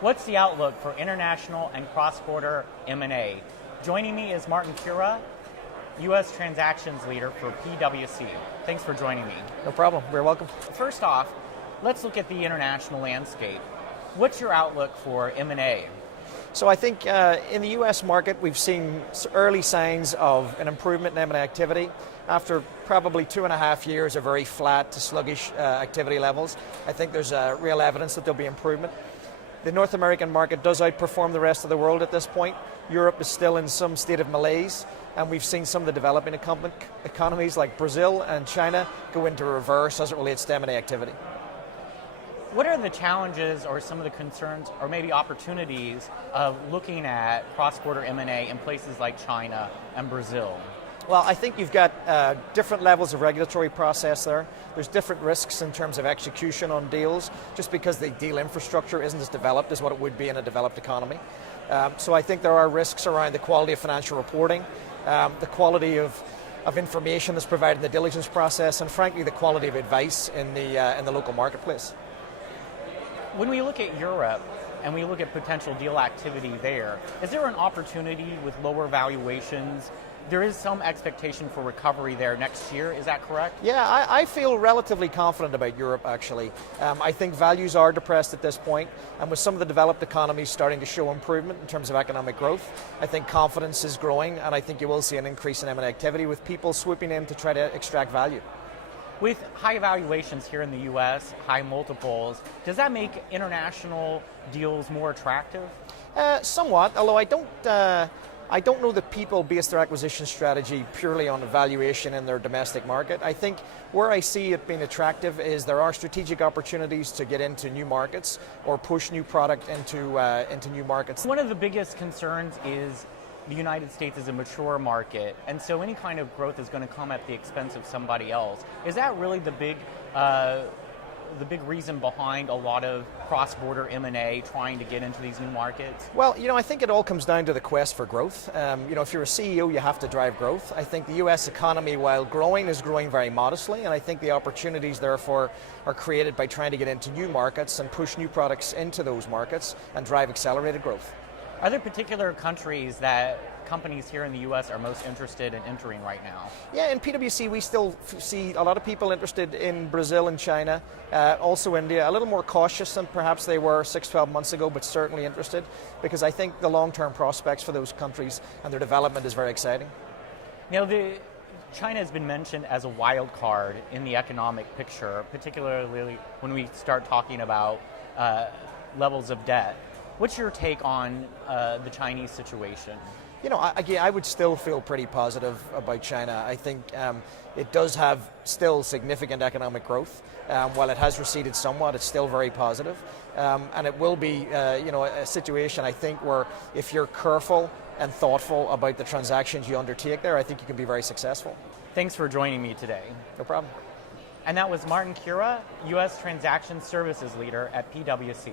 What's the outlook for international and cross-border M&A? Joining me is Martyn Curragh, U.S. Transactions Leader for PwC. Thanks for joining me. No problem. You're welcome. First off, let's look at the international landscape. What's your outlook for M&A? So I think in the U.S. market, we've seen early signs of an improvement in M&A activity. After probably 2.5 years of very flat to sluggish activity levels, I think there's real evidence that there'll be improvement. The North American market does outperform the rest of the world at this point. Europe is still in some state of malaise, and we've seen some of the developing economies like Brazil and China go into reverse as it relates to M&A activity. What are the challenges or some of the concerns or maybe opportunities of looking at cross-border M&A in places like China and Brazil? Well, I think you've got different levels of regulatory process there. There's different risks in terms of execution on deals, just because the deal infrastructure isn't as developed as what it would be in a developed economy. So I think there are risks around the quality of financial reporting, the quality of information that's provided in the diligence process, and frankly the quality of advice in the local marketplace. When we look at Europe and we look at potential deal activity there, is there an opportunity with lower valuations? There is some expectation for recovery there next year, is that correct? Yeah, I feel relatively confident about Europe, actually. I think values are depressed at this point, and with some of the developed economies starting to show improvement in terms of economic growth, I think confidence is growing, and I think you will see an increase in M&A activity with people swooping in to try to extract value. With high valuations here in the U.S., high multiples, does that make international deals more attractive? Somewhat, although I don't know that people base their acquisition strategy purely on valuation in their domestic market. I think where I see it being attractive is there are strategic opportunities to get into new markets or push new product into new markets. One of the biggest concerns is the United States is a mature market, and so any kind of growth is going to come at the expense of somebody else. Is that really the big reason behind a lot of cross-border M&A trying to get into these new markets? Well, I think it all comes down to the quest for growth. If you're a CEO, you have to drive growth. I think the U.S. economy, while growing, is growing very modestly, and I think the opportunities, therefore, are created by trying to get into new markets and push new products into those markets and drive accelerated growth. Are there particular countries that companies here in the U.S. are most interested in entering right now? Yeah, in PwC we still see a lot of people interested in Brazil and China, also India, a little more cautious than perhaps they were 6-12 months ago, but certainly interested, because I think the long-term prospects for those countries and their development is very exciting. Now, China has been mentioned as a wild card in the economic picture, particularly when we start talking about levels of debt. What's your take on the Chinese situation? Again, I would still feel pretty positive about China. I think it does have still significant economic growth. While it has receded somewhat, it's still very positive. And it will be a situation, I think, where if you're careful and thoughtful about the transactions you undertake there, I think you can be very successful. Thanks for joining me today. No problem. And that was Martyn Curragh, U.S. Transaction Services Leader at PwC.